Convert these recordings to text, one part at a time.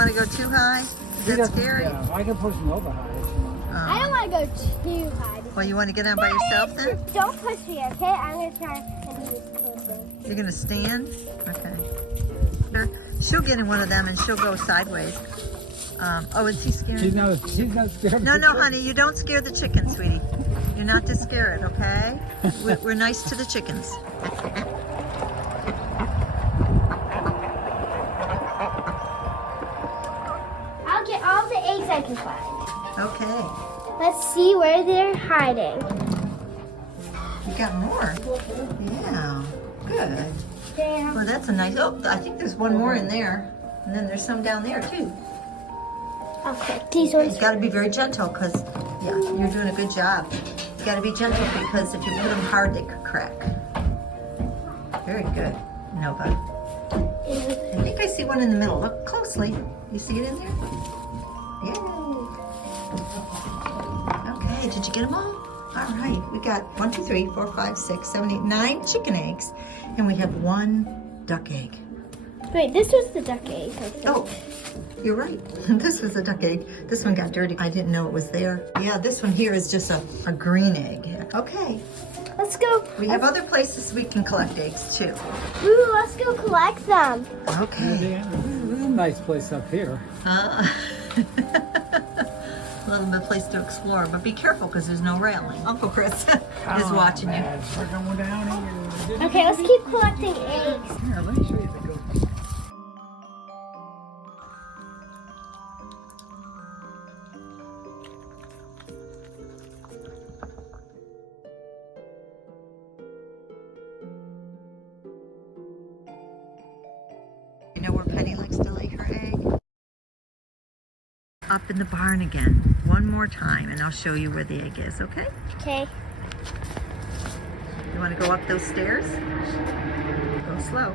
want to go too high? Is that scary? Yeah, I can push him over high if you want. I don't want to go too high. Well, you want to get on by yourself then? Don't push me, okay? I'm going to try and do this closer. You're going to stand? Okay. She'll get in one of them and she'll go sideways. Oh, is he scared? She's not scared. No, honey, you don't scare the chickens, sweetie. You're not to scare it, okay? We're nice to the chickens. I'll get all the eggs I can find. Okay. Let's see where they're hiding. You got more? Yeah. Good. Damn. Well, that's a nice... Oh, I think there's one more in there. And then there's some down there, too. Okay, these ones. You got to be very gentle because, yeah, you're doing a good job. You got to be gentle because if you put them hard, they could crack. Very good, Nova. I think I see one in the middle. Look closely. You see it in there? Yay. Okay, did you get them all? All right, we got 1, 2, 3, 4, 5, 6, 7, 8, 9 chicken eggs. And we have 1 duck egg. Wait, this was the duck egg, I think. Oh, you're right. This was a duck egg. This one got dirty. I didn't know it was there. Yeah, this one here is just a green egg. Okay. Let's go. We have other places we can collect eggs too. Ooh, let's go collect them. Okay. There's a nice place up here. A little bit of place to explore, but be careful because there's no railing. Uncle Chris is watching you. We're going down here. Okay, let's keep collecting eggs. Here, let me show you the good one. You know where Penny likes to lay her egg? Up in the barn again. One more time and I'll show you where the egg is, okay? Okay. You want to go up those stairs? Go slow.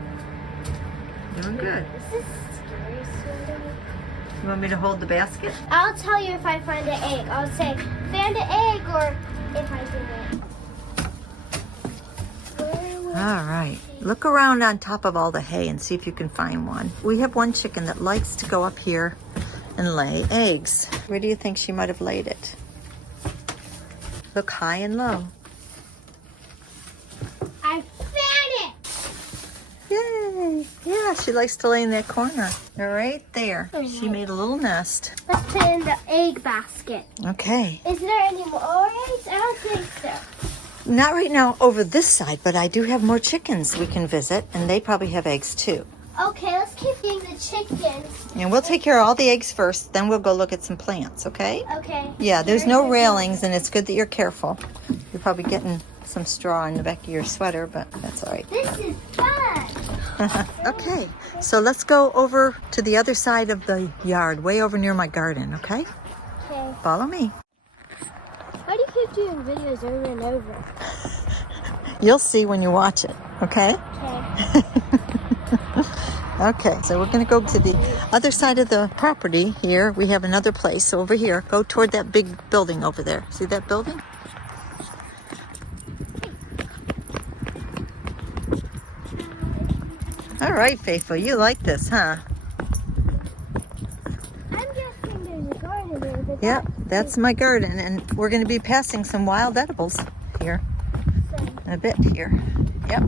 Doing good. This is scary, sort of. You want me to hold the basket? I'll tell you if I find an egg. I'll say, found an egg, or if I didn't. All right. Look around on top of all the hay and see if you can find one. We have one chicken that likes to go up here and lay eggs. Where do you think she might have laid it? Look high and low. I found it! Yay! Yeah, she likes to lay in that corner. Right there. She made a little nest. Let's put it in the egg basket. Okay. Is there any more eggs? I don't think so. Not right now over this side, but I do have more chickens we can visit, and they probably have eggs too. Okay, let's keep eating the chickens. And we'll take care of all the eggs first, then we'll go look at some plants, okay? Okay. Yeah, there's no railings, and it's good that you're careful. You're probably getting some straw in the back of your sweater, but that's all right. This is fun. Okay, so let's go over to the other side of the yard, way over near my garden, okay? Okay. Follow me. Why do you keep doing videos over and over? You'll see when you watch it, okay? Okay. Okay, so we're gonna go to the other side of the property here. We have another place over here. Go toward that big building over there. See that building? All right, Faithful, you like this, huh? I'm guessing there's a garden there. But Yep, that's my garden, and we're gonna be passing some wild edibles here in a bit here. Yep.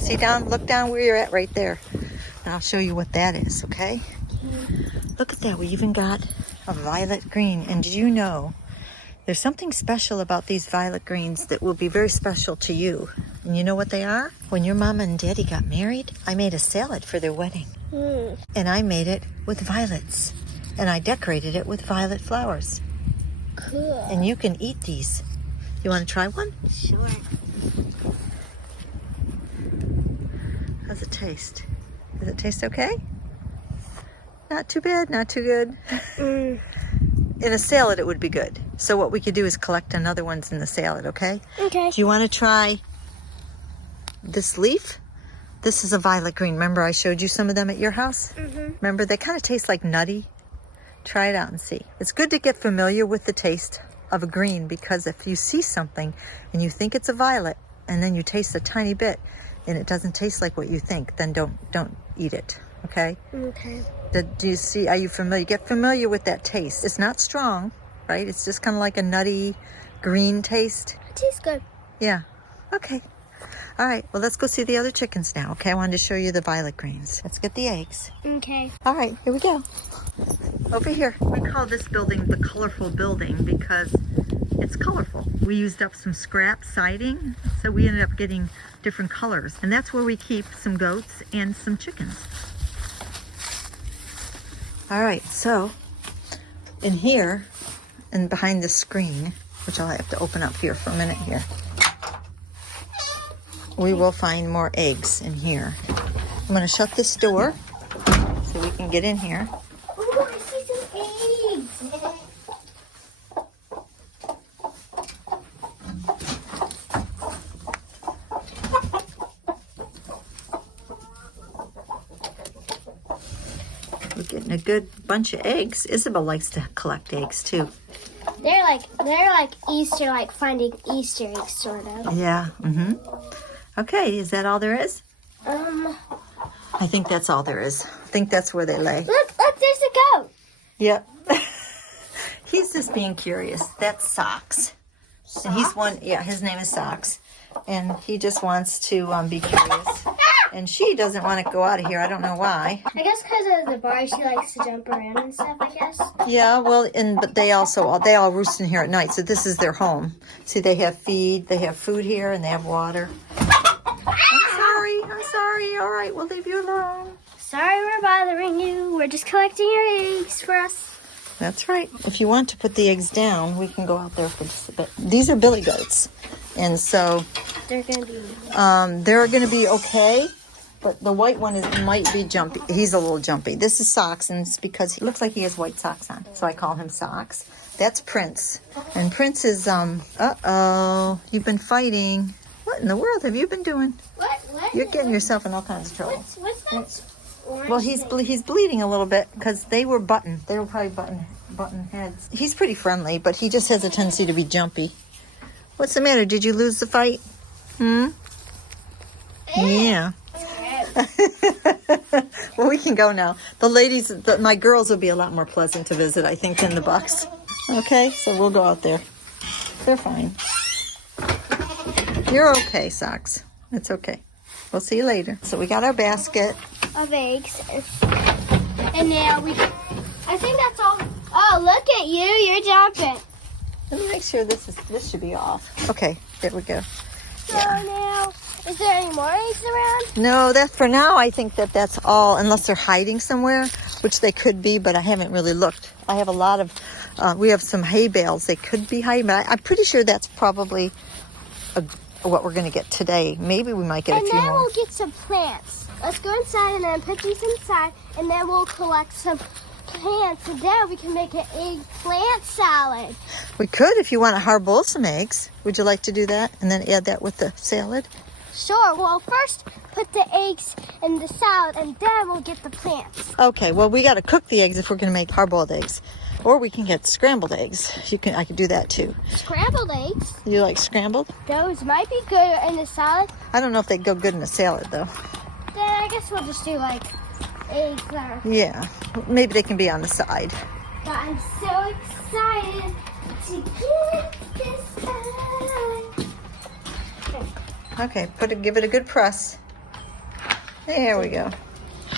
See down, look down where you're at right there. And I'll show you what that is, okay? Look at that, we even got a violet green. And did you know there's something special about these violet greens that will be very special to you? And you know what they are? When your mama and daddy got married, I made a salad for their wedding. And I made it with violets. And I decorated it with violet flowers. Cool. And you can eat these. You want to try one? Sure. How's it taste? Does it taste okay? Not too bad, not too good. In a salad, it would be good. So what we could do is collect another ones in the salad, okay? Okay. Do you want to try this leaf? This is a violet green. Remember I showed you some of them at your house? Remember, they kind of taste like nutty. Try it out and see. It's good to get familiar with the taste of a green, because if you see something and you think it's a violet and then you taste a tiny bit and it doesn't taste like what you think, then don't eat it. Okay? Okay. Do you see, are you familiar? Get familiar with that taste. It's not strong, right? It's just kind of like a nutty green taste. It tastes good. Yeah. Okay. All right. Well, let's go see the other chickens now. Okay. I wanted to show you the violet greens. Let's get the eggs. Okay. All right. Here we go. Over here. We call this building the colorful building because it's colorful. We used up some scrap siding, so we ended up getting different colors. And that's where we keep some goats and some chickens. All right. So in here and behind the screen, which I'll have to open up here for a minute here, we will find more eggs in here. I'm going to shut this door so we can get in here. Oh, I see some eggs. We're getting a good bunch of eggs. Isabel likes to collect eggs too. They're like Easter, like finding Easter eggs, sort of. Yeah. Okay, is that all there is? Look, I think that's all there is. I think that's where they lay. there's a goat. Yep. He's just being curious. That's Socks. And he's one, yeah, his name is Socks. And he just wants to be curious. And she doesn't want to go out of here. I don't know why. I guess because of the bar, she likes to jump around and stuff, I guess. Yeah, well, but they all roost in here at night, so this is their home. See, they have food here, and they have water. I'm sorry. All right, we'll leave you alone. Sorry we're bothering you. We're just collecting your eggs for us. That's right. If you want to put the eggs down, we can go out there for just a bit. These are billy goats, and so They're going to be okay. But the white one might be jumpy. He's a little jumpy. This is Socks, and it's because he looks like he has white socks on. So I call him Socks. That's Prince. And Prince is, uh-oh, you've been fighting. What in the world have you been doing? What? You're getting yourself in all kinds of trouble. What's that? Orange Well, he's bleeding a little bit because they were probably button heads. He's pretty friendly, but he just has a tendency to be jumpy. What's the matter? Did you lose the fight? Yeah. Well, we can go now. The ladies, my girls will be a lot more pleasant to visit, I think, than the bucks. Okay, so we'll go out there. They're fine. You're okay, Socks. It's okay. We'll see you later. So we got our basket. of eggs. And now I think that's all. Oh, look at you. You're jumping. Let me make sure this should be off. Okay, there we go. So now, is there any more eggs around? No, that for now, I think that's all, unless they're hiding somewhere, which they could be, but I haven't really looked. I have a lot of, we have some hay bales. They could be hiding, but I'm pretty sure that's probably what we're going to get today. Maybe we might get a few more. And then we'll get some plants. Let's go inside and then put these inside, and then we'll collect some plants, and then we can make an eggplant salad. We could if you want to hard-boil some eggs. Would you like to do that? And then add that with the salad? Sure. Well, first put the eggs in the salad, and then we'll get the plants. Okay, well, we got to cook the eggs if we're going to make hard-boiled eggs. Or we can get scrambled eggs. I could do that too. Scrambled eggs? You like scrambled? Those might be good in the salad. I don't know if they'd go good in a salad, though. Then I guess we'll just do like eggs that are... Yeah, maybe they can be on the side. But I'm so excited to get this salad. Okay, give it a good press. There we go.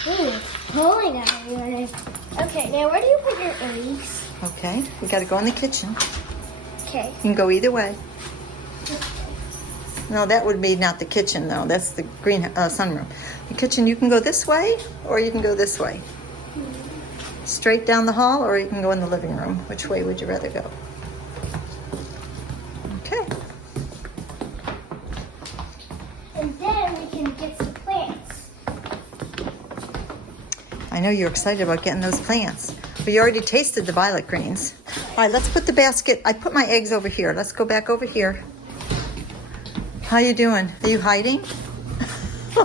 Ooh, it's pulling everywhere. Okay, now where do you put your eggs? Okay, we got to go in the kitchen. Okay. You can go either way. No, that would be not the kitchen, though. That's the green sunroom. The kitchen, you can go this way, or you can go this way. Straight down the hall, or you can go in the living room. Which way would you rather go? Okay. And then we can get some plants. I know you're excited about getting those plants. But you already tasted the violet greens. All right, let's put the basket. I put my eggs over here. Let's go back over here. How you doing? Are you hiding? Do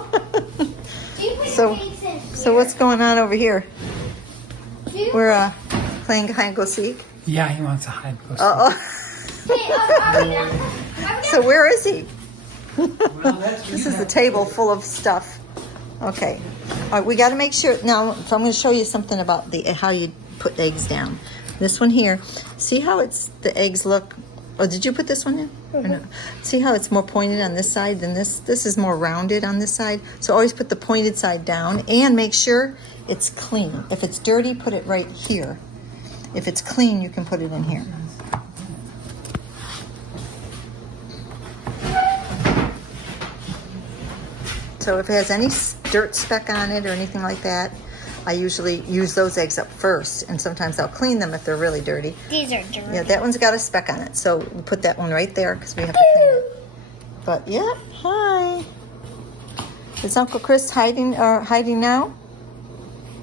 you put So- your eggs in here? So what's going on over here? Do you We're playing hide and go seek. Yeah, he wants to hide. Uh-oh. Hey, are we gonna- So where is he? Well, that's This is the table full of stuff. Okay. All right, we got to make sure now. So I'm going to show you something about how you put eggs down. This one here. See how the eggs look. Oh, did you put this one in? Or no? See how it's more pointed on this side than this? This is more rounded on this side. So always put the pointed side down and make sure it's clean. If it's dirty, put it right here. If it's clean, you can put it in here. So if it has any dirt speck on it or anything like that, I usually use those eggs up first, and sometimes I'll clean them if they're really dirty. These are dirty. Yeah, that one's got a speck on it, so we put that one right there because we have to clean it. But yeah, hi. Is Uncle Chris hiding now?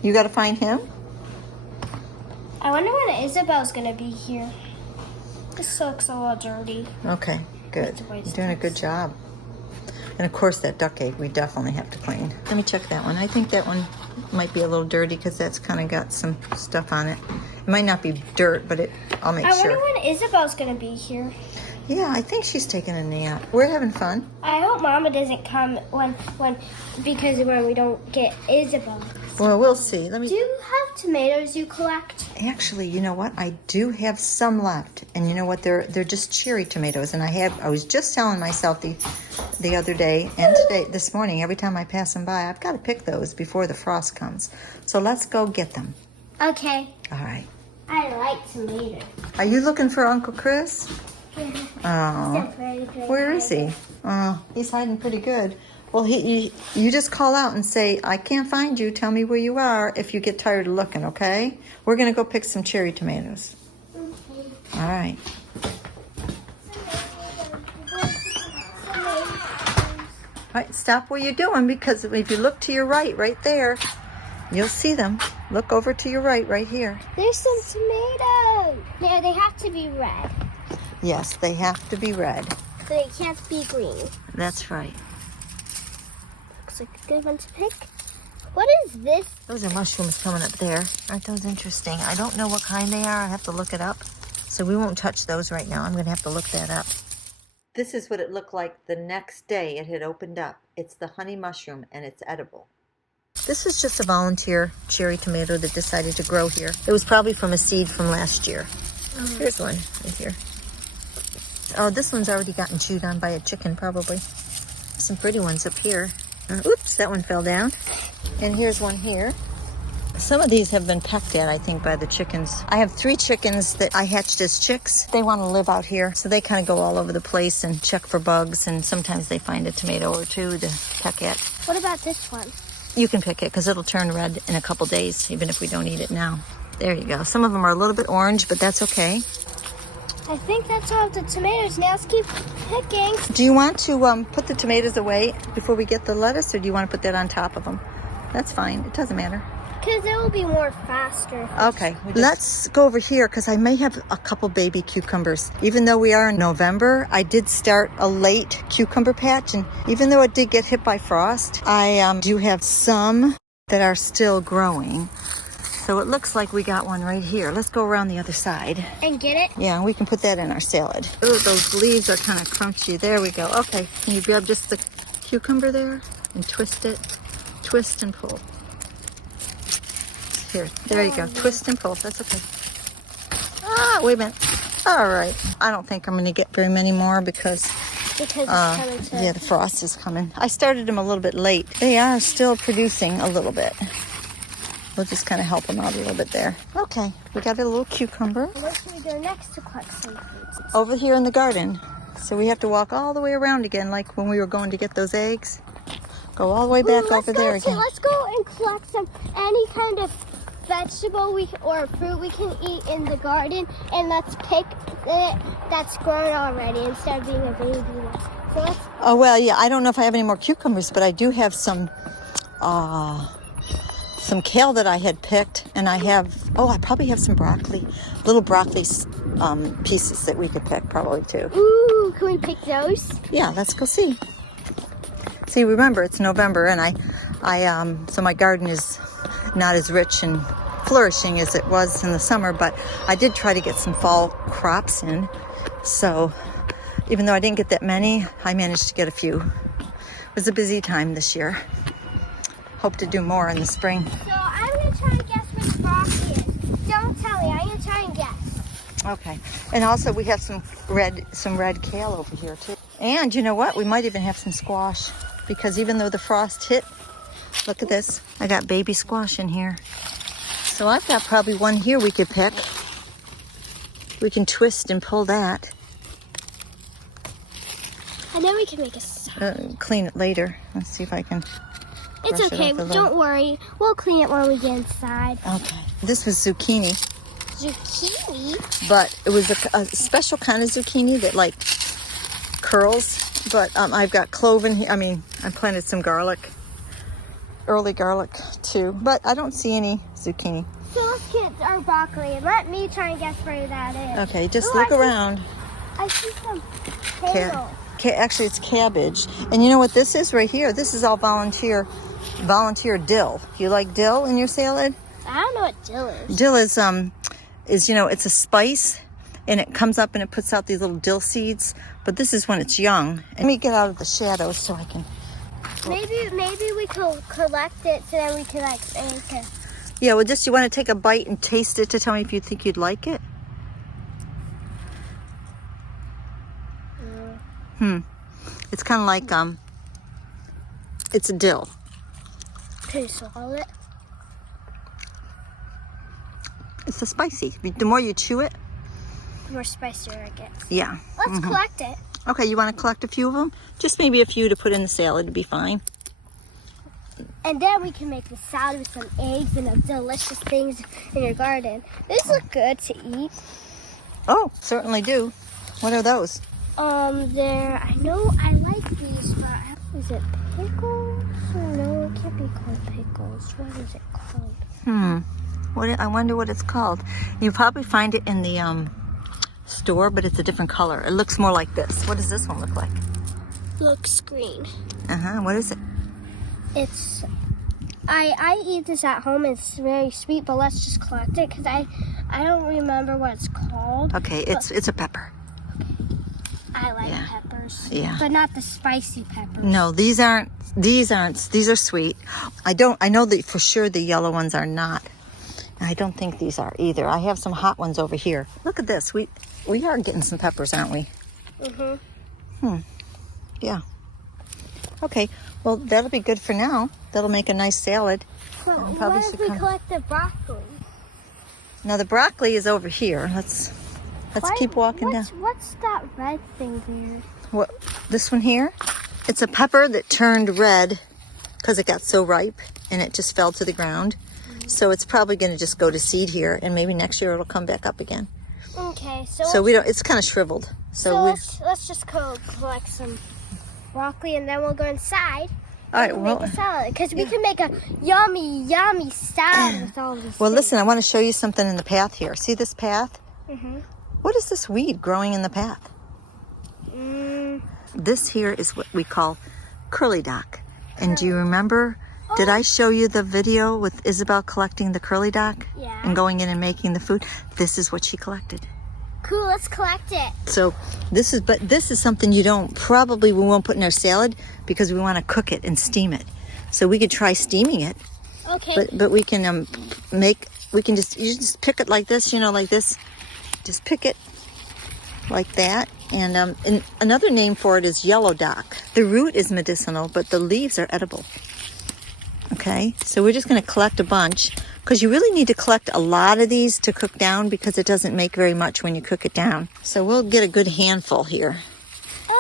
You got to find him. I wonder when Isabel's gonna be here. This looks a little dirty. Okay, good. You're doing a good job. And of course, that duck egg we definitely have to clean. Let me check that one. I think that one might be a little dirty because that's kind of got some stuff on it. It might not be dirt, but I'll make sure. I wonder when Isabel's gonna be here. Yeah, I think she's taking a nap. We're having fun. I hope Mama doesn't come because when we don't get Isabel. Well, we'll see. Do you have tomatoes you collect? Actually, you know what? I do have some left, and you know what? They're just cherry tomatoes, and I was just telling myself the other day and this morning, every time I pass them by, I've got to pick those before the frost comes. So let's go get them. Okay. All right. I like tomatoes. Are you looking for Uncle Chris? Oh, where is he? Oh, he's hiding pretty good. Well, you just call out and say, I can't find you. Tell me where you are if you get tired of looking, okay? We're going to go pick some cherry tomatoes. Okay. All right. All right, stop what you're doing because if you look to your right there, you'll see them. Look over to your right here. There's some tomatoes. Yeah, they have to be red. Yes, they have to be red. They can't be green. That's right. Looks like a good one to pick. What is this? Those are mushrooms coming up there. Aren't those interesting? I don't know what kind they are. I have to look it up. So we won't touch those right now. I'm going to have to look that up. This is what it looked like the next day it had opened up. It's the honey mushroom and it's edible. This is just a volunteer cherry tomato that decided to grow here. It was probably from a seed from last year. Here's one right here. Oh, this one's already gotten chewed on by a chicken, probably. Some pretty ones up here. Oops, that one fell down. And here's one here. Some of these have been pecked at, I think, by the chickens. I have 3 chickens that I hatched as chicks. They want to live out here, so they kind of go all over the place and check for bugs, and sometimes they find a tomato or 2 to peck at. What about this one? You can pick it because it'll turn red in a couple days, even if we don't eat it now. There you go. Some of them are a little bit orange, but that's okay. I think that's all of the tomatoes. Now let's keep picking. Do you want to put the tomatoes away before we get the lettuce, or do you want to put that on top of them? That's fine. It doesn't matter. Because it will be more faster. Okay, let's go over here because I may have a couple baby cucumbers. Even though we are in November, I did start a late cucumber patch, and even though it did get hit by frost, I do have some that are still growing. So it looks like we got one right here. Let's go around the other side. And get it? Yeah, we can put that in our salad. Oh, those leaves are kind of crunchy. There we go. Okay, can you grab just the cucumber there and twist it? Twist and pull. Here, there you go. Twist and pull. That's okay. Ah, wait a minute. All right. I don't think I'm going to get very many more because it's coming to... yeah, the frost is coming. I started them a little bit late. They are still producing a little bit. We'll just kind of help them out a little bit there. Okay, we got a little cucumber. Where should we go next to collect some fruits? Over here in the garden. So we have to walk all the way around again, like when we were going to get those eggs. Go all the way back over there again. Let's go and collect any kind of vegetable or fruit we can eat in the garden, and let's pick it that's grown already instead of being a baby one. So let's... Oh, well, yeah, I don't know if I have any more cucumbers, but I do have some kale that I had picked, and I probably have some broccoli, little broccoli pieces that we could pick probably too. Ooh, can we pick those? Yeah, let's go see. See, remember, it's November, and so my garden is not as rich and flourishing as it was in the summer, but I did try to get some fall crops in. So even though I didn't get that many, I managed to get a few. It was a busy time this year. hope to do more in the spring. So I'm gonna try and guess what broccoli is. Don't tell me. I'm gonna try and guess. Okay. And also we have some red kale over here too. And you know what? We might even have some squash because even though the frost hit, look at this. I got baby squash in here. So I've got probably one here we could pick. We can twist and pull that. And then we can make a salad. Clean it later. Let's see if I can. It's brush it okay. off a little. Don't worry. We'll clean it when we get inside. Okay. This was zucchini, Zucchini? but it was a special kind of zucchini that like curls. But I've got clove in here. I mean, I planted some garlic, early garlic too. But I don't see any zucchini. So let's get our broccoli and let me try and guess where that is. Okay, just Ooh, look around. I see some kale. Actually, it's cabbage. And you know what this is right here? This is all volunteer dill. You like dill in your salad? I don't know what dill is. Dill is you know, it's a spice, and it comes up and it puts out these little dill seeds. But this is when it's young. Let me get out of the shadows so I can. Maybe we could collect it so then we can like make it. Yeah, well, just you want to take a bite and taste it to tell me if you think you'd like it. It's kind of like it's a dill. Can you swallow it? It's a spicy. The more you chew it, The more spicier it gets. yeah. Let's collect it. Okay, you want to collect a few of them? Just maybe a few to put in the salad to be fine. And then we can make the salad with some eggs and the delicious things in your garden. These look good to eat. Oh, certainly do. What are those? I know I like these, but is it pickles? No, it can't be called pickles. What is it called? I wonder what it's called. You probably find it in the store, but it's a different color. It looks more like this. What does this one look like? Looks green. What is it? It's I eat this at home. It's very sweet, but let's just collect it because I don't remember what it's called. Okay, it's a pepper. I like peppers. Yeah. But not the spicy peppers. No, these are sweet. I know that for sure the yellow ones are not. I don't think these are either. I have some hot ones over here. Look at this. We are getting some peppers, aren't we? Yeah. Okay. Well, that'll be good for now. That'll make a nice salad. So what if we collect the broccoli? Now the broccoli is over here. Let's keep walking down. What's that red thing there? What? This one here? It's a pepper that turned red because it got so ripe and it just fell to the ground. So it's probably going to just go to seed here, and maybe next year it'll come back up again. Okay, so we don't. It's kind of shriveled. Let's just go collect some broccoli, and then we'll go inside. All right. Make a salad because we can make a yummy salad with all these. Well, things. listen. I want to show you something in the path here. See this path? What is this weed growing in the path? This here is what we call curly dock. And do you remember? Did I show you the video with Isabel collecting the curly dock? Yeah. And going in and making the food? This is what she collected. Cool, let's collect it. So this is something we won't put in our salad because we want to cook it and steam it. So we could try steaming it. Okay. But we can you just pick it like this, like this. Just pick it like that. And another name for it is yellow dock. The root is medicinal, but the leaves are edible. Okay, so we're just going to collect a bunch because you really need to collect a lot of these to cook down because it doesn't make very much when you cook it down. So we'll get a good handful here,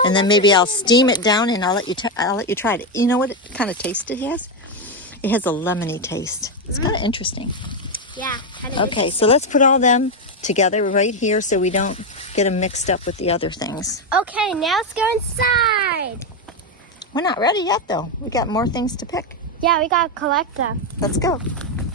and then maybe I'll steam it down and I'll let you try it. You know what kind of taste it has? It has a lemony taste. It's kind of interesting. Yeah, kind of. Okay, so let's put all them together right here so we don't get them mixed up with the other things. Okay, now let's go inside. We're not ready yet though. We got more things to pick. Yeah, we gotta collect them. Let's go.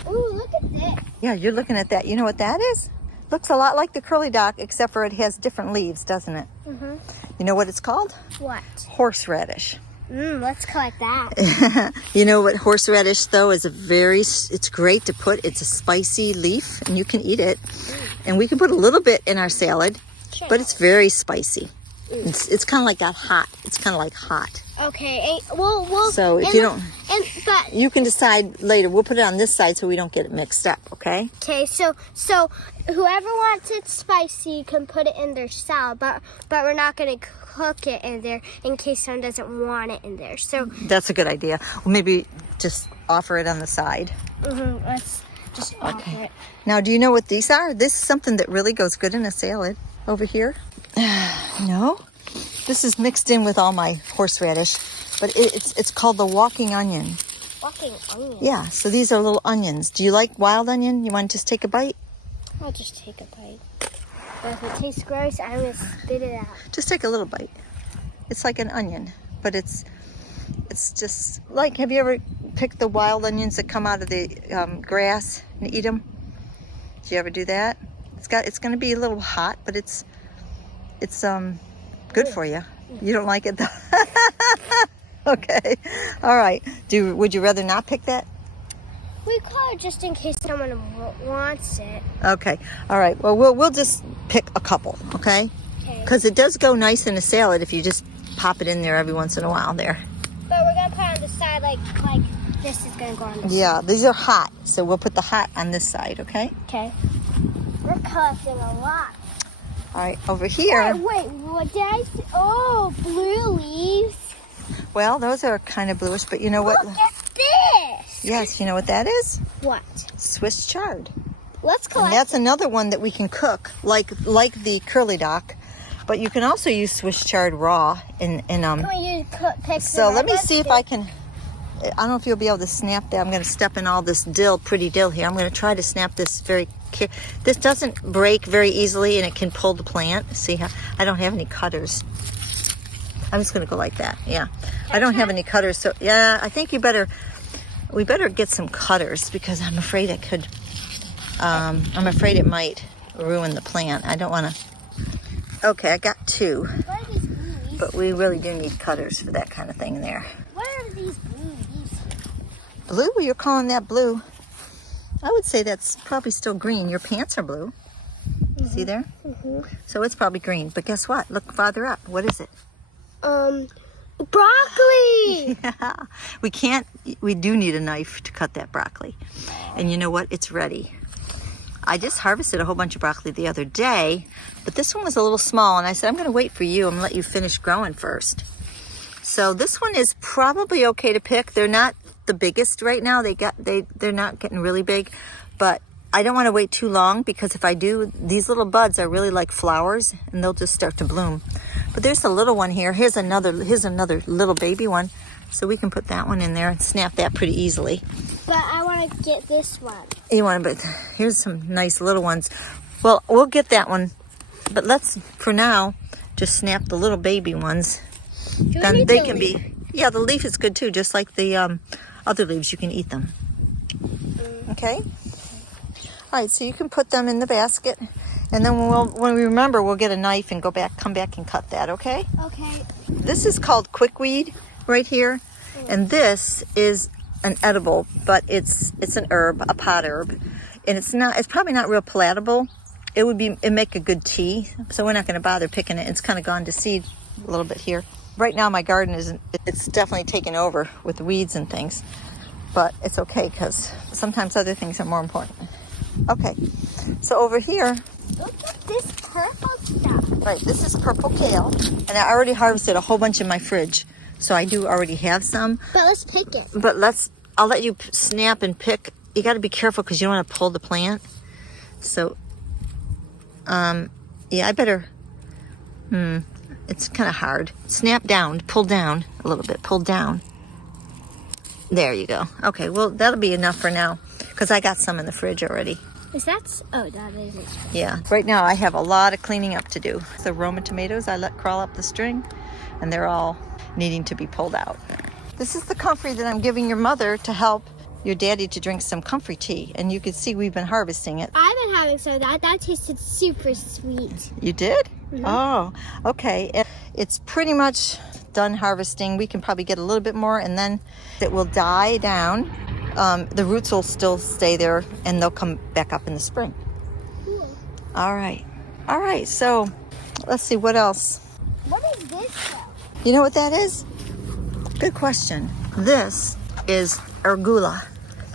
Ooh, look at this. Yeah, you're looking at that. You know what that is? Looks a lot like the curly dock, except for it has different leaves, doesn't it? You know what it's called? What? Horseradish. Let's collect that. You know what horseradish, though, is it's great to put. It's a spicy leaf, and you can eat it. And we can put a little bit in our salad, but it's very spicy. It's kind of like got hot. It's kind of like hot. Okay. Well. So if you don't, but you can decide later. We'll put it on this side so we don't get it mixed up. Okay. okay. So whoever wants it spicy can put it in their salad, but we're not gonna cook it in there in case someone doesn't want it in there. So That's a good idea. Well, maybe just offer it on the side. let's just offer it. Now, do you know what these are? This is something that really goes good in a salad. Over here. No. This is mixed in with all my horseradish, but it's called the walking onion. Walking onion. Yeah, so these are little onions. Do you like wild onion? You want to just take a bite? I'll just take a bite. But if it tastes gross, I'm gonna spit it out. Just take a little bite. It's like an onion, but it's just like, have you ever picked the wild onions that come out of the grass and eat them? Did you ever do that? It's going to be a little hot, but it's good for you. You don't like it though? Okay. All right. Would you rather not pick that? We could just in case someone wants it. Okay. All right. Well, we'll just pick a couple, okay? Okay. Because it does go nice in a salad if you just pop it in there every once in a while there. But we're gonna put it on the side like this is gonna go on the Yeah, these are hot, so we'll put the hot on this side, okay? Okay. We're collecting a lot. All right, over here. Wait, what did I see? Oh, blue leaves. Well, those are kind of bluish, but you know what? Look at this. Yes, you know what that is? What? Swiss chard. Let's And collect. that's another one that we can cook, like the curly dock. But you can also use Swiss chard raw Can we use pick So let me see if I can. I don't know if you'll be able to snap that. I'm going to step in all this pretty dill here. I'm going to try to snap this this doesn't break very easily, and it can pull the plant. See how I don't have any cutters. I'm just going to go like that. Yeah, I don't have any cutters, so yeah, I think we better get some cutters because I'm afraid it could. I'm afraid it might ruin the plant. I don't want to. Okay, I got 2, What are these blue leaves? but we really do need cutters for that kind of thing there. What are these blue leaves? Blue? You're calling that blue? I would say that's probably still green. Your pants are blue. See there? So it's probably green. But guess what? Look farther up. What is it? Broccoli. Yeah. We do need a knife to cut that broccoli. And you know what? It's ready. I just harvested a whole bunch of broccoli the other day, but this one was a little small, and I said, I'm going to wait for you. I'm going to let you finish growing first. So this one is probably okay to pick. They're not the biggest right now. They're not getting really big, but I don't want to wait too long because if I do, these little buds are really like flowers and they'll just start to bloom. But there's a little one here. Here's another little baby one. So we can put that one in there and snap that pretty easily. But I want to get this one. You want to, but here's some nice little ones. Well, we'll get that one, but let's, for now, just snap the little baby ones. Then they can be, yeah, the leaf is good too, just like the other leaves, you can eat them. Okay? All right, so you can put them in the basket, and then when we remember, we'll get a knife and come back and cut that, okay? Okay. This is called quickweed right here, and this is an edible, but it's an herb, a pot herb, and it's probably not real palatable. It'd make a good tea, so we're not going to bother picking it. It's kind of gone to seed a little bit here. Right now my garden it's definitely taken over with weeds and things, but it's okay because sometimes other things are more important. Okay, so over here, Look at this purple stuff. right, this is purple kale, and I already harvested a whole bunch in my fridge, so I do already have some. But let's pick it. But I'll let you snap and pick. You got to be careful because you don't want to pull the plant. So, yeah, I better. It's kind of hard. Snap down, pull down a little bit, pull down. There you go. Okay, well, that'll be enough for now because I got some in the fridge already. that is it. Yeah, right now I have a lot of cleaning up to do. The Roma tomatoes I let crawl up the string, and they're all needing to be pulled out. This is the comfrey that I'm giving your mother to help your daddy to drink some comfrey tea, and you can see we've been harvesting it. I've been having some of that. That tasted super sweet. You did? Oh, okay. It's pretty much done harvesting. We can probably get a little bit more, and then it will die down. The roots will still stay there, and they'll come back up in the spring. Cool. All right. So let's see what else. What this though? You know what that is? Good question. This is arugula.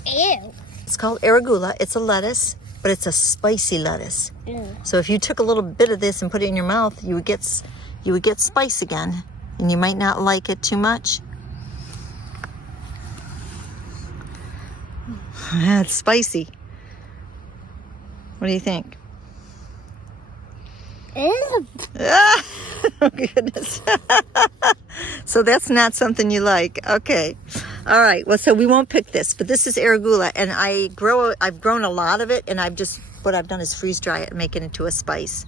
Ew. It's called arugula. It's a lettuce, but it's a spicy lettuce. Ew. So if you took a little bit of this and put it in your mouth, you would get spice again, and you might not like it too much. It's spicy. What do you think? Ew. Ah, oh goodness. So that's not something you like. Okay. All right. Well, so we won't pick this, but this is arugula, and I've grown a lot of it, and what I've done is freeze dry it and make it into a spice,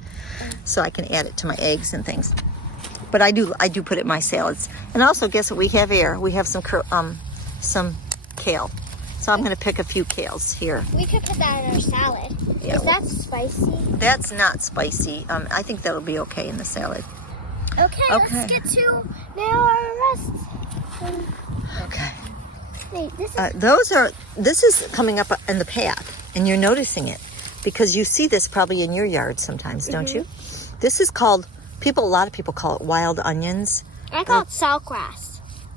so I can add it to my eggs and things. But I do put it in my salads. And also, guess what we have here? We have some kale. So I'm going to pick a few kales here. We could put that in our salad. Yeah. Is that spicy? That's not spicy. I think that'll be okay in the salad. Okay, Okay. let's get to now our rest. Okay. Wait, This is coming up in the path, and you're noticing it because you see this probably in your yard sometimes, don't you? This is called, a lot of people call it wild onions. I call it saltgrass.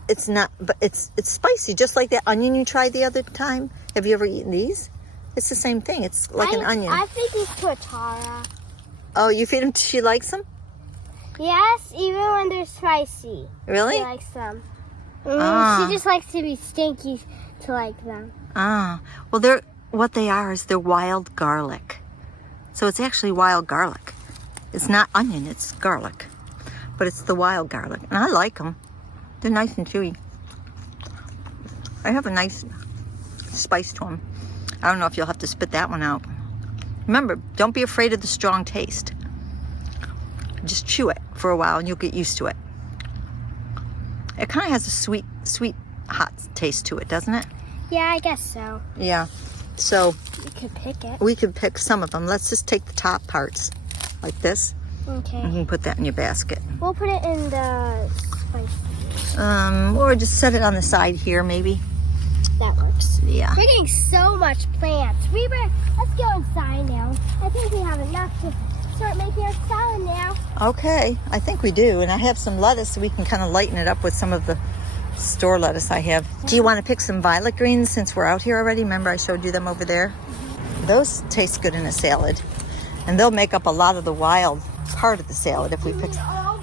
It's not, but it's spicy, just like that onion you tried the other time. Have you ever eaten these? It's the same thing. It's like an onion. I feed these to Tara. Oh, you feed them? She likes them? Yes, even when they're spicy. Really? She likes them. Ah. She just likes to be stinky to like them. Ah, well, what they are is they're wild garlic. So it's actually wild garlic. It's not onion, it's garlic. But it's the wild garlic. And I like them. They're nice and chewy. I have a nice spice to them. I don't know if you'll have to spit that one out. Remember, don't be afraid of the strong taste. Just chew it for a while and you'll get used to it. It kind of has a sweet, hot taste to it, doesn't it? Yeah, I guess so. Yeah. So We could pick it. we could pick some of them. Let's just take the top parts like this. Okay. And you can put that in your basket. We'll put it in the spice. Or just set it on the side here, maybe. That works. Yeah. We're getting so much plants. Let's go inside now. I think we have enough to start making our salad now. Okay, I think we do. And I have some lettuce so we can kind of lighten it up with some of the store lettuce I have. Do you want to pick some violet greens since we're out here already? Remember I showed you them over there? Those taste good in a salad. And they'll make up a lot of the wild part of the salad if we pick.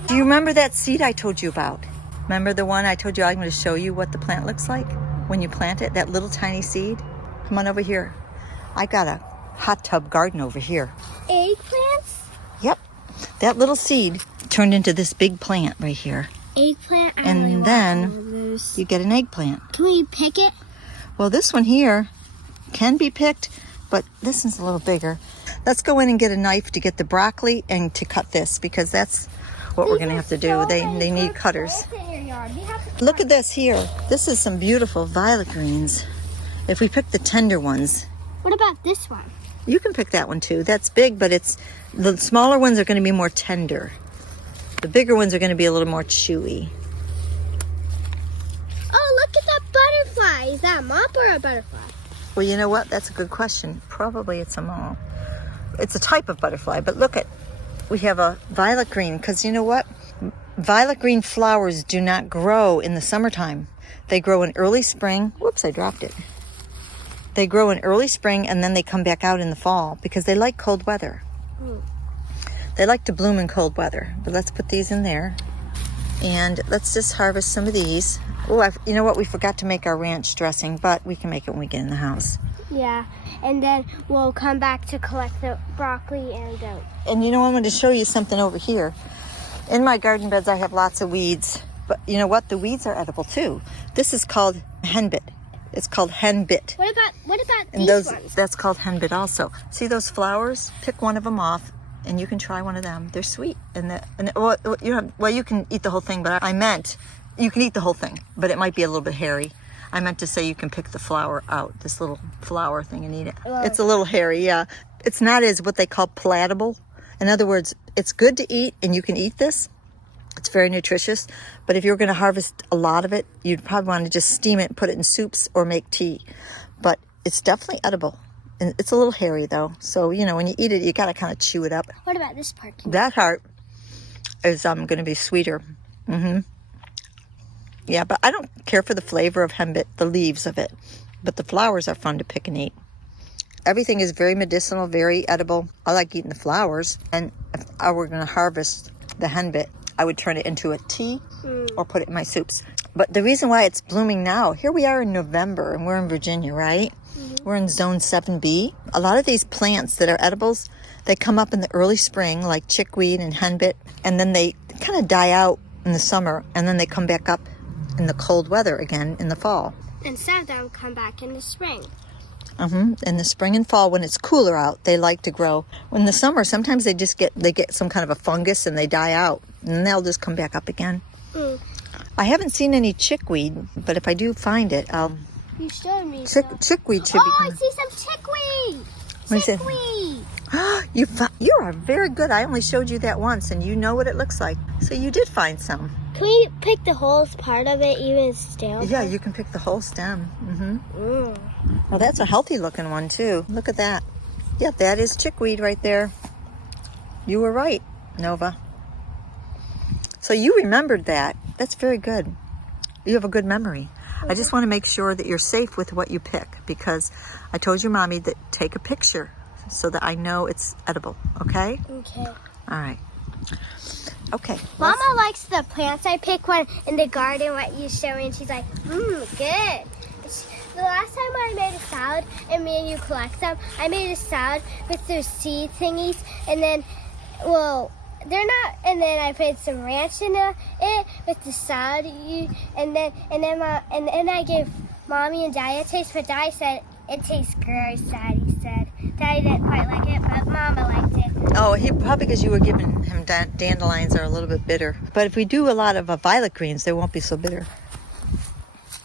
Do you remember that seed I told you about? Remember the one I told you I'm going to show you what the plant looks like when you plant it? That little tiny seed? Come on over here. I got a hot tub garden over here. Eggplants? Yep. That little seed turned into this big plant right here. Eggplant? I And really want then one of those. You get an eggplant. Can we pick it? Well, this one here can be picked, but this one's a little bigger. Let's go in and get a knife to get the broccoli and to cut this because that's what we're going to have to do. They need cutters. Look at this here. This is some beautiful violet greens. If we pick the tender ones, What about this one? you can pick that one too. That's big, but the smaller ones are going to be more tender. The bigger ones are going to be a little more chewy. Oh, look at that butterfly. Is that a moth or a butterfly? Well, you know what? That's a good question. Probably it's a moth. It's a type of butterfly, but look at, we have a violet green because you know what? Violet green flowers do not grow in the summertime. They grow in early spring. Whoops, I dropped it. They grow in early spring and then they come back out in the fall because they like cold weather. They like to bloom in cold weather. But let's put these in there. And let's just harvest some of these. Oh, you know what? We forgot to make our ranch dressing, but we can make it when we get in the house. Yeah, and then we'll come back to collect the broccoli and goat. And you know, I wanted to show you something over here. In my garden beds, I have lots of weeds. But you know what? The weeds are edible too. This is called henbit. It's called henbit. What about And these ones? that's called henbit also. See those flowers? Pick one of them off, and you can try one of them. They're sweet, you can eat the whole thing. But I meant you can eat the whole thing, but it might be a little bit hairy. I meant to say you can pick the flower out, this little flower thing, and eat it. It's a little hairy, yeah. It's not as what they call palatable. In other words, it's good to eat, and you can eat this. It's very nutritious. But if you're going to harvest a lot of it, you'd probably want to just steam it, put it in soups, or make tea. But it's definitely edible. And it's a little hairy, though. So, when you eat it, you got to kind of chew it up. What about this part? That heart, is going to be sweeter. Yeah, but I don't care for the flavor of henbit, the leaves of it. But the flowers are fun to pick and eat. Everything is very medicinal, very edible. I like eating the flowers. And if I were going to harvest the henbit, I would turn it into a tea or put it in my soups. But the reason why it's blooming now, here we are in November and we're in Virginia, right? We're in zone 7B. A lot of these plants that are edibles, they come up in the early spring, like chickweed and henbit, and then they kind of die out in the summer, and then they come back up in the cold weather again in the fall. And some of them come back in the spring. In the spring and fall, when it's cooler out, they like to grow. In the summer, sometimes they get some kind of a fungus and they die out, and they'll just come back up again. I haven't seen any chickweed, but if I do find it, I'll. You showed me. Chickweed should be. Oh, I see some chickweed. Chickweed. You are very good. I only showed you that once, and you know what it looks like. So you did find some. Can we pick the whole part of it, even still? Yeah, you can pick the whole stem. Well, that's a healthy looking one too. Look at that. Yeah, that is chickweed right there. You were right, Nova. So you remembered that. That's very good. You have a good memory. I just want to make sure that you're safe with what you pick, because I told your mommy that take a picture so that I know it's edible, okay? Okay. All right. Okay. Mama likes the plants. I pick one in the garden, what you showed me, and she's like, good. The last time I made a salad, and me and you collect them, I made a salad with those seed thingies, and then, they're not, and then I put some ranch in it with the salad, and then I gave Mommy and Daddy a taste, but Daddy said it tastes gross. Daddy said Daddy didn't quite like it, but Mama liked it. Oh, he probably, because you were giving him dandelions are a little bit bitter. But if we do a lot of violet greens, they won't be so bitter.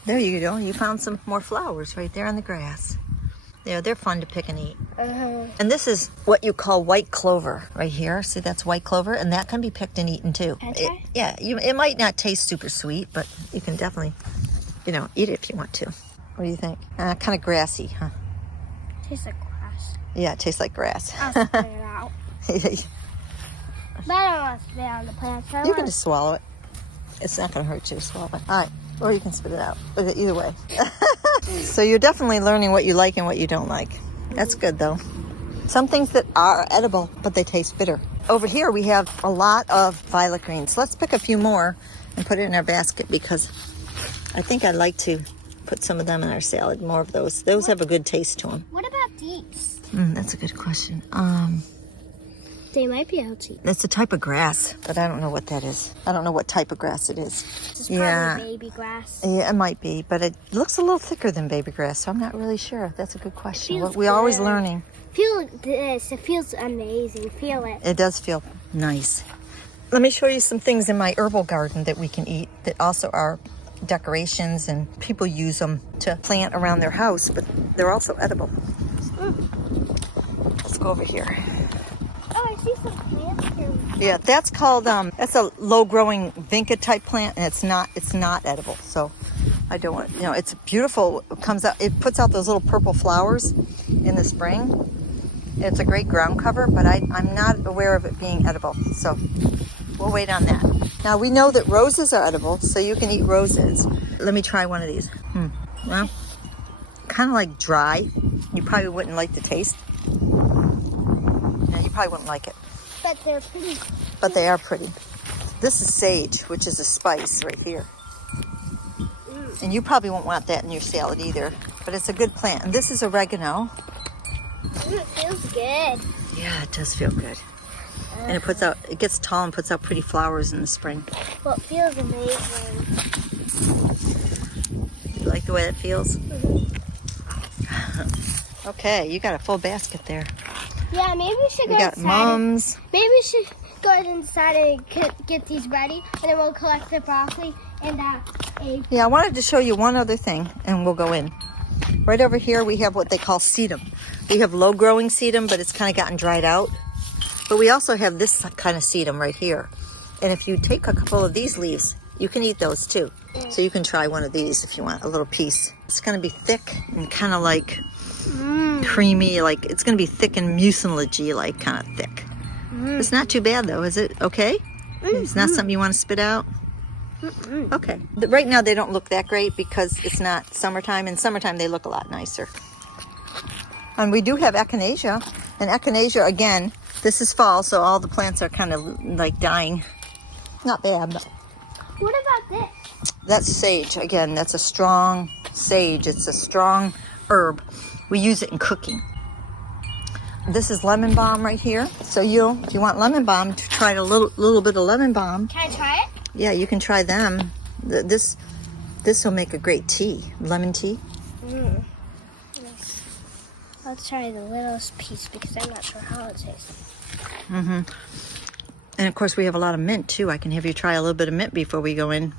There you go. You found some more flowers right there on the grass. Yeah, they're fun to pick and eat. And this is what you call white clover right here. See, that's white clover, and that can be picked and eaten too. Okay. It might not taste super sweet, but you can definitely, eat it if you want to. What do you think? Kind of grassy, huh? Tastes like grass. Yeah, it tastes like grass. I'll spit it out. But I don't want to spit on the plants. You can just swallow it. It's not going to hurt you to swallow it. All right. Or you can spit it out. Either way. So you're definitely learning what you like and what you don't like. That's good, though. Some things that are edible, but they taste bitter. Over here, we have a lot of violet greens. Let's pick a few more and put it in our basket, because I think I'd like to put some of them in our salad, more of those. Those have a good taste to them. What about these? That's a good question. They might be healthy. It's a type of grass, but I don't know what that is. I don't know what type of grass it is. It's probably baby grass. Yeah, it might be, but it looks a little thicker than baby grass, so I'm not really sure. That's a good question. Feels We're always good. learning. Feel this. It feels amazing. Feel it. It does feel nice. Let me show you some things in my herbal garden that we can eat that also are decorations, and people use them to plant around their house, but they're also edible. Let's go over here. Oh, I see some plants here. Yeah, that's called that's a low-growing vinca type plant, and it's not edible. So I don't want, it's beautiful. It comes out, it puts out those little purple flowers in the spring. It's a great ground cover, but I'm not aware of it being edible. So we'll wait on that. Now we know that roses are edible, so you can eat roses. Let me try one of these. Well, kind of like dry. You probably wouldn't like the taste. No, you probably wouldn't like it. But they're pretty. But they are pretty. This is sage, which is a spice right here. And you probably won't want that in your salad either, but it's a good plant. And this is oregano. It feels good. Yeah, it does feel good. And it gets tall and puts out pretty flowers in the spring. Well, it feels amazing. You like the way it feels? Okay, you got a full basket there. Yeah, maybe we should go We got inside. mums. Maybe we should go inside and get these ready, and then we'll collect the broccoli and Yeah, I wanted to show you one other thing, and we'll go in. Right over here, we have what they call sedum. We have low-growing sedum, but it's kind of gotten dried out. But we also have this kind of sedum right here. And if you take a couple of these leaves, you can eat those too. So you can try one of these if you want a little piece. It's going to be thick and kind of like creamy, like it's going to be thick and mucilage-y, like kind of thick. It's not too bad though, is it okay? It's not something you want to spit out? Okay. Right now they don't look that great because it's not summertime. In summertime they look a lot nicer. And we do have echinacea. And echinacea, again, this is fall, so all the plants are kind of like dying. Not bad, but... What about this? That's sage. Again, that's a strong sage. It's a strong herb. We use it in cooking. This is lemon balm right here. So if you want lemon balm, try a little bit of lemon balm. Can I try it? Yeah, you can try them. This will make a great tea, lemon tea. I'll try the littlest piece because I'm not sure how it tastes. And of course, we have a lot of mint too. I can have you try a little bit of mint before we go in.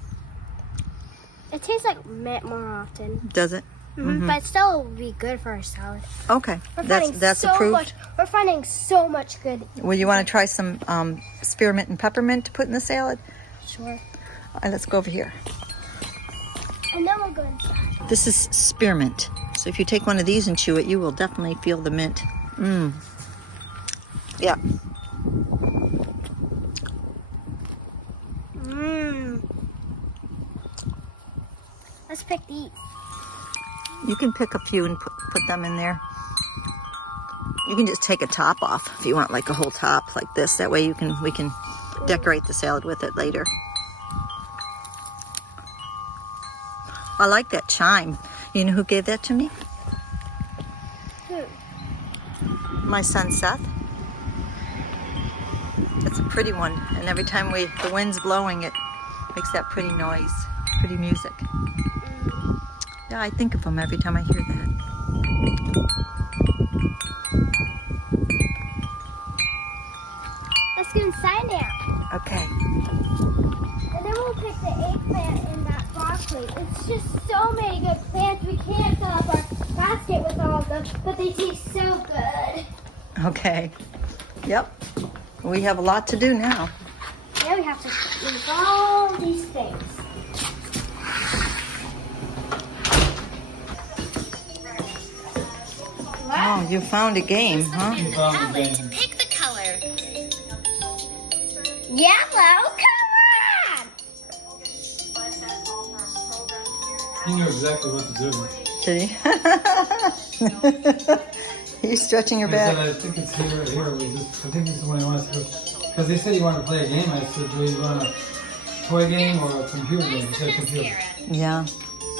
It tastes like mint more often. Does it? But it still will be good for our salad. Okay, We're finding that's so approved. much. We're finding so much good. Well, you want to try some spearmint and peppermint to put in the salad? Sure. All right, let's go over here. And then we'll go inside. This is spearmint. So if you take one of these and chew it, you will definitely feel the mint. Yeah. Let's pick these. You can pick a few and put them in there. You can just take a top off if you want, like a whole top like this. That way we can decorate the salad with it later. I like that chime. You know who gave that to me? Who? My son Seth. It's a pretty one, and every time the wind's blowing, it makes that pretty noise, pretty music. Yeah, I think of him every time I hear that. Let's go inside now. Okay. And then we'll pick the eggplant and that broccoli. It's just so many good plants. We can't fill up our basket with all of them, but they taste so good. Okay. Yep. We have a lot to do now. Now we have to use all these things. Oh, you found a game, huh? In the palette to pick the color. Yellow, come on! He knew exactly what to do. Did he? You stretching your I said, back? I think it's here. I think this is what he wants to do. Because they said he wanted to play a game. I said, do you want a toy game or a computer game? He said computer. Yeah,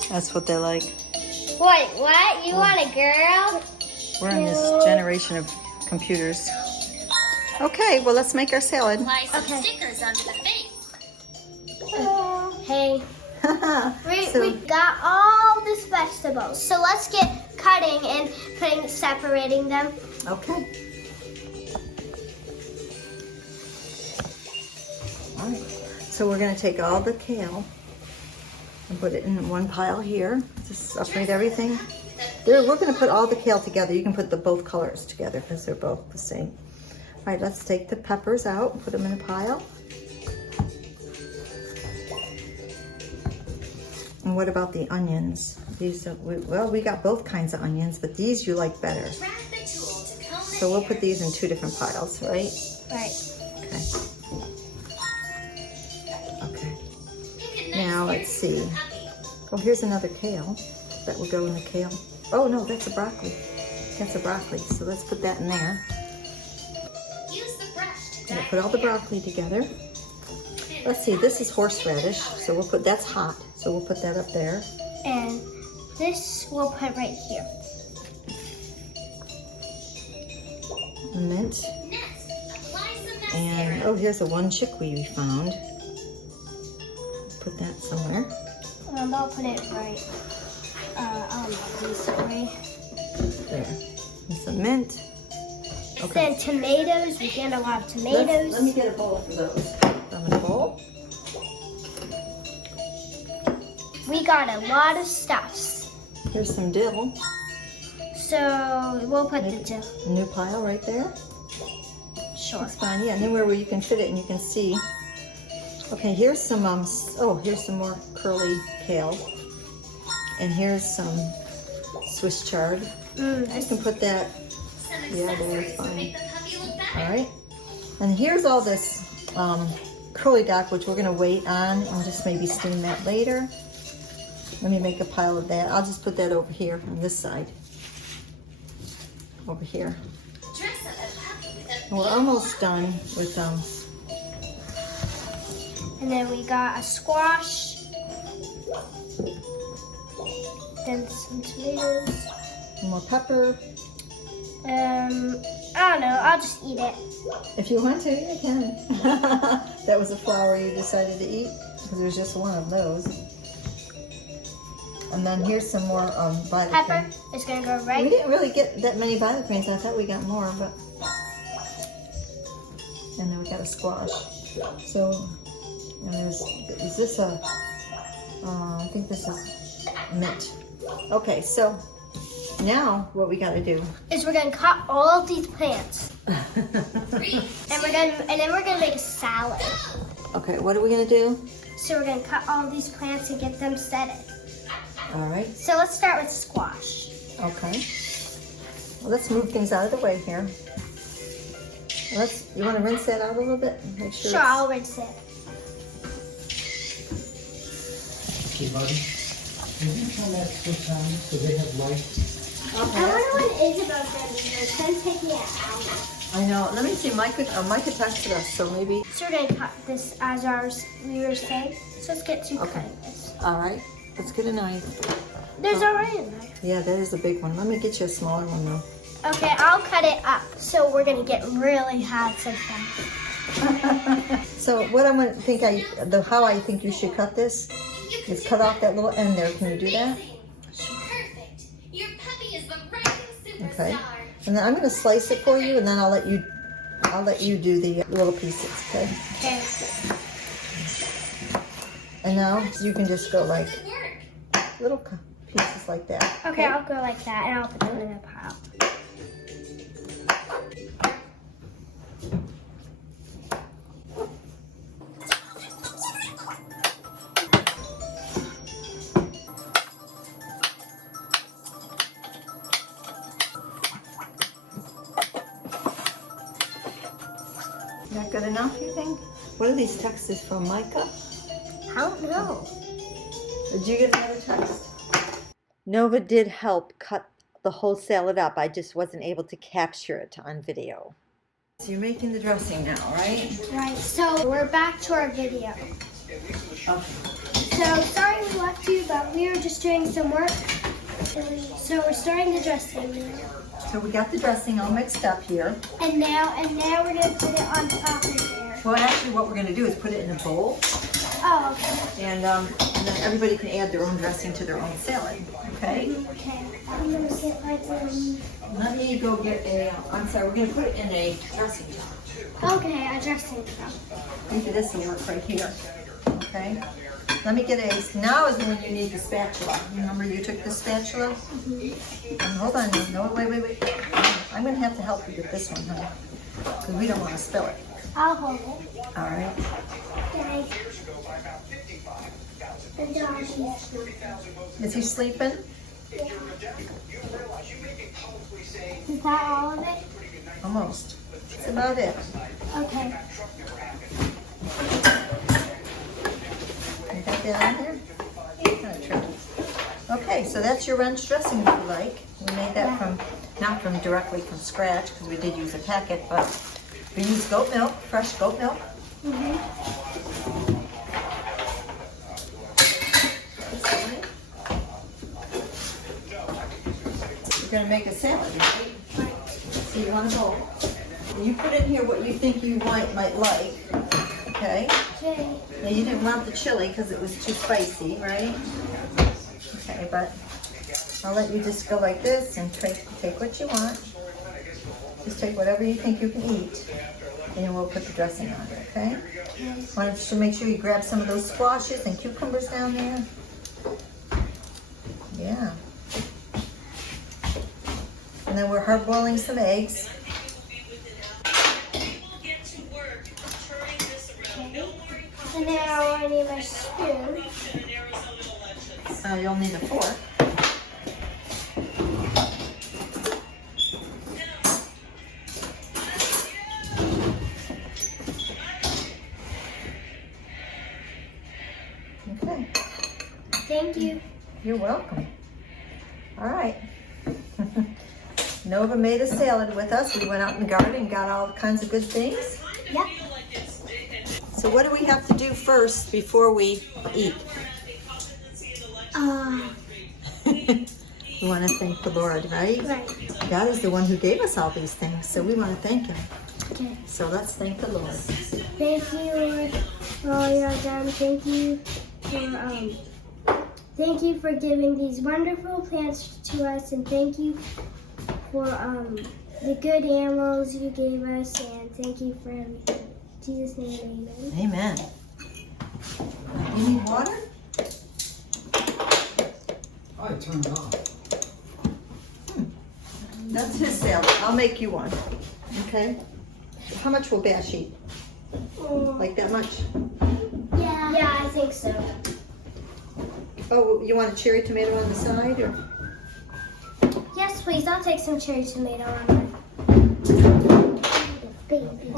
that's what they like. Wait, what? You want a girl? We're in this generation of computers. Okay, well, let's make our salad. Apply some Okay. stickers under the face. Hey, So- we got all these vegetables. So let's get cutting and separating them. Okay. All right. So we're going to take all the kale and put it in one pile here. Just separate everything. We're going to put all the kale together. You can put both colors together because they're both the same. All right, let's take the peppers out and put them in a pile. And what about the onions? These are, we got both kinds of onions, but these you like better. Drag the tool to comb the So we'll hair. put these in 2 different piles, right? Right. Okay. Okay. Pick a nice Now let's see. puppy. Oh, here's another kale that will go in the kale. Oh no, that's a broccoli. That's a broccoli. So let's put that in there. Use the brush to We'll dye put all the broccoli together. Let's see, this is horseradish. So we'll put, that's hot. So we'll put that up there. And this we'll put right here. Mint. Next, apply some And, mascara. oh, here's a one chickweed we found. Put that somewhere. And I'll put it right on this way. There. And some mint. Then tomatoes. We get a lot of tomatoes. Let me get a bowl for those. From a bowl. We got a lot of stuffs. Here's some dill. So we'll put the dill. A new pile right there. Sure. That's fine, yeah, anywhere where you can fit it and you can see. Okay, here's some, here's some more curly kale. And here's some Swiss chard. You can put that, Some yeah, there, accessories to fine. make the puppy look better. all right. And here's all this curly dock, which we're gonna wait on and just maybe steam that later. Let me make a pile of that. I'll just put that over here on this side. Over here. Dress up a puppy with a And we're almost done with And then we got a squash. Then some tomatoes. more pepper. I don't know. I'll just eat it. If you want to, you can. That was a flower you decided to eat because there's just one of those. And then here's some more violet Pepper green. is gonna go We right. didn't really get that many violet greens. I thought we got more, but. And then we got a squash. So, and is this a? I think this is mint. Okay, so now what we got to do? Is we're gonna cut all of these plants, and then we're gonna make a salad. Okay, what are we gonna do? So we're gonna cut all of these plants and get them set in. All right. So let's start with squash. Okay. Well, let's move things out of the way here. You want to rinse that out a little bit? Make sure. Sure, I'll rinse it. Okay, buddy. Can you turn that switch on so they have light? I wonder what Isabel's gonna do. She's taking it out. I know. Let me see. Micah texted us, so maybe. So we're gonna cut this as we were saying. So let's get to Okay. cutting this. All right. Let's get a knife. There's already a knife. Yeah, that is a big one. Let me get you a smaller one though. Okay, I'll cut it up. So we're gonna get really hot sometimes. So what I'm gonna think how I think you should cut this is cut off that little end there. Can you do that? Perfect. Your puppy is the rising superstar. Okay. And then I'm gonna slice it for you, and then I'll let you do the little pieces. Okay. Okay. And now you can just go like Good work. little pieces like that. Okay, I'll go like that, and I'll put them in a pile. Is that good enough, you think? What are these texts from Micah? I don't know. Did you get another text? Nova did help cut the whole salad up. I just wasn't able to capture it on video. So you're making the dressing now, right? Right, so we're back to our video. Okay. So sorry we left you, but we were just doing some work. So we're starting the dressing now. So we got the dressing all mixed up here. And now we're gonna put it on top of there. Well, actually what we're going to do is put it in a bowl. Oh, okay. And then everybody can add their own dressing to their own salad, okay? Okay, I'm gonna get my Let me go get I'm sorry, we're going to put it in a dressing jar. Okay, a dressing cup. Maybe this will work right here, okay? Let me get now is when you need the spatula. Remember you took the spatula? Hold on, no, wait. I'm going to have to help you with this one, honey, because we don't want to spill it. I'll hold it. All right. Okay. The dog Is he sleeping? Is that all of it? Almost. That's about it. Okay. You got that on there? Kind of tricky. Okay, so that's your ranch dressing if you like. We made that not directly from scratch because we did use a packet, but we used goat milk, fresh goat milk. You're going to make a salad, right? So you want a bowl. And you put in here what you think you might like, okay? Okay. Now you didn't want the chili because it was too spicy, right? Okay, but I'll let you just go like this and take what you want. Just take whatever you think you can eat, and then we'll put the dressing on it, okay? Why don't you make sure you grab some of those squashes and cucumbers down there? Yeah. And then we're hard boiling some eggs. And now I need my spoon. You'll need a fork. Thank you. You're welcome. All right. Nova made a salad with us. We went out in the garden and got all kinds of good things. Yep. So what do we have to do first before we eat? We want to thank the Lord, right? Right. God is the one who gave us all these things, so we want to thank Him. Okay. So let's thank the Lord. Thank you, Lord, for all you have done. Thank you for giving these wonderful plants to us, and thank you for the good animals you gave us, and thank you for everything. In Jesus' name, amen. Amen. You need water? I turned it off. That's his salad. I'll make you one. Okay? How much will Bash eat? Like that much? Yeah. Yeah, I think so. Oh, you want a cherry tomato on the side, or? Yes, please. I'll take some cherry tomato on it. Baby.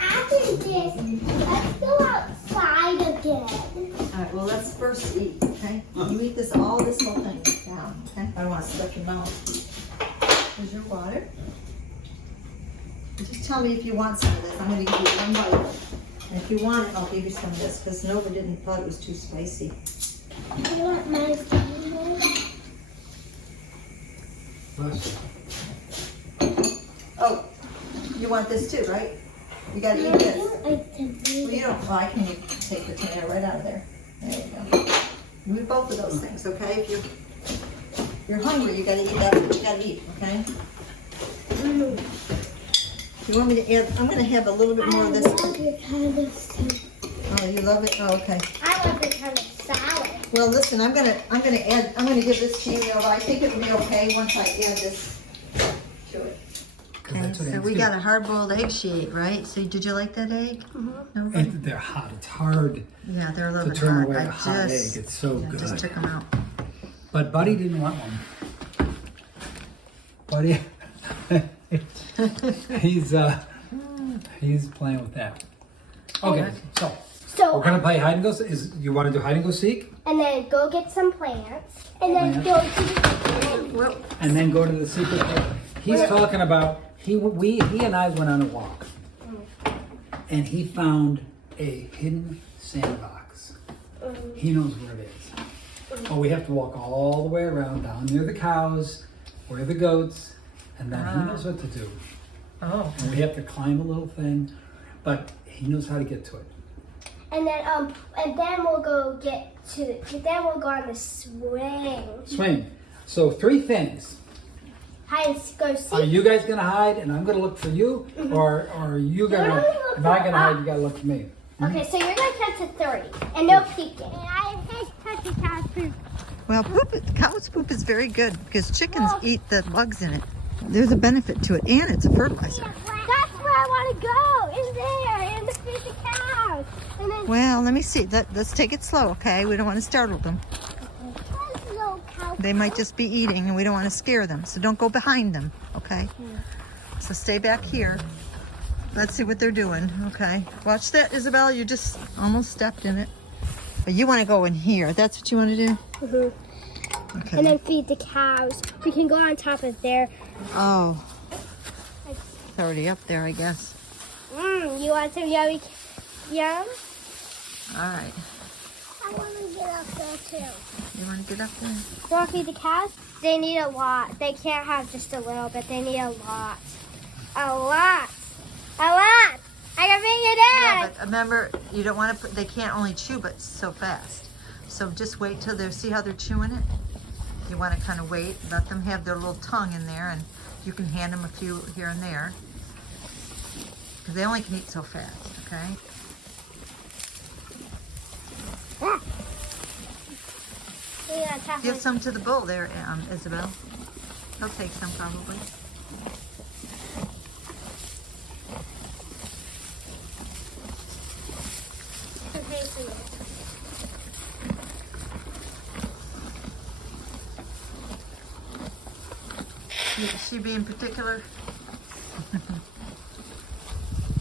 After this, let's go outside again. All right, well, let's first eat, okay? You eat this whole thing down, okay? I don't want to stuff your mouth. Here's your water. Just tell me if you want some of this. I'm going to give you one bite. And if you want it, I'll give you some of this, because Nova thought it was too spicy. You want mine to be there? Bless you. Oh, you want this too, right? You got to eat this. Well, you don't. Well, I can take the tomato right out of there. There you go. You eat both of those things, okay? If you're hungry, you got to eat that. You got to eat, okay? You want me to add? I'm going to have a little bit more of this. I love your kind of soup. Oh, you love it? Oh, okay. I love your kind of salad. Well, listen, I'm gonna give this to you, Nova. I think it'll be okay once I add this to it. Okay, so we got a hard-boiled egg she ate, right? So did you like that egg? Nova? And they're hot. It's hard Yeah, they're a little to bit turn hot. away a hot egg. It's so Yeah, good. just took them out. But Buddy didn't want one. Buddy, he's playing with that. Okay, so So, we're gonna play hide and go. You want to do hide and go seek, and then go get some plants, and then go to the Well, and then go to the secret place. He's talking about he and I went on a walk, and he found a hidden sandbox. He knows where it is. But we have to walk all the way around, down near the cows, where the goats, and then he knows what to do. oh, And we have to climb a little thing, but he knows how to get to it. and then we'll go we'll go on the swing. Swing. So 3 things. Hide and go seek. Are you guys gonna hide and I'm gonna look for you, or are you gonna? You're gonna look If I'm for gonna us. hide, you gotta look for me. Okay, so you're gonna count to 30, and no peeking. And I hate touching cow's poop. well, cow's poop is very good because chickens eat the bugs in it. There's a benefit to it, and it's a fertilizer. That's where I want to go. In there, and to feed the cows. And then Well, let me see. Let's take it slow, okay? We don't want to startle them. there's no cow. They might just be eating, and we don't want to scare them. So don't go behind them, okay? So stay back here. Let's see what they're doing, okay? Watch that, Isabel. You just almost stepped in it. But you want to go in here. That's what you want to do? Okay. And then feed the cows. We can go on top of there. Oh. It's already up there, I guess. You want some yummy yum? All right. I want to get up there too. You want to get up there? You want to feed the cows? They need a lot. They can't have just a little, but they need a lot. A lot. A lot. I can bring it Yeah, in. but remember, you don't want to put, they can't only chew but so fast. So just wait till see how they're chewing it? You want to kind of wait, let them have their little tongue in there, and you can hand them a few here and there. Because they only can eat so fast, okay? Give some to the bull there, Isabel. He'll take some probably. Is she being particular?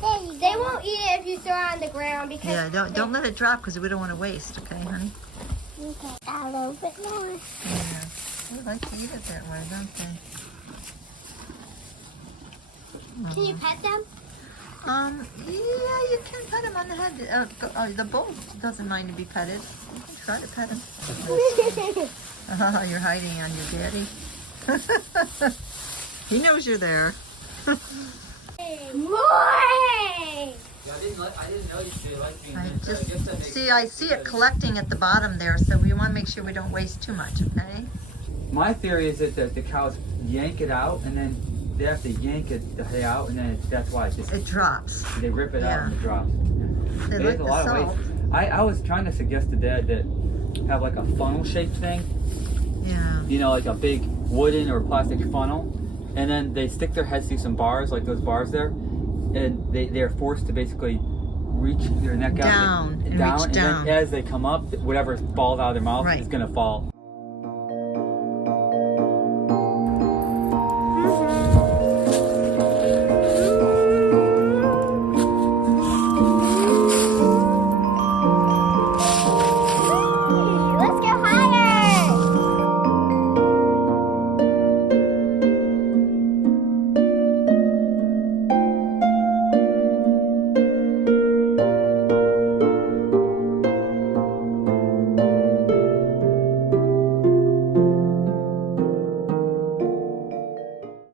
They won't eat it if you throw it on the ground because Yeah, don't let it drop because we don't want to waste, okay, honey? Okay, a little bit more. Yeah. They like to eat it that way, don't they? Can you pet them? Yeah, you can pet him on the head. The bull doesn't mind to be petted. You can try to pet him. You're hiding on your daddy. He knows you're there. More! Yeah, I didn't know you like being I see it collecting at the bottom there, so we want to make sure we don't waste too much, okay? My theory is that the cows yank it out, and then they have to yank the hay out, and then that's why It drops. they rip it out and it drops. They There's like a the lot of salt. ways. I was trying to suggest to Dad that have like a funnel shaped thing, Yeah. you know, like a big wooden or plastic funnel, and then they stick their heads through some bars, like those bars there, and they're forced to basically reach their neck out Down, and down, reach and down. then as they come up, whatever falls out of their mouth Right. is going to fall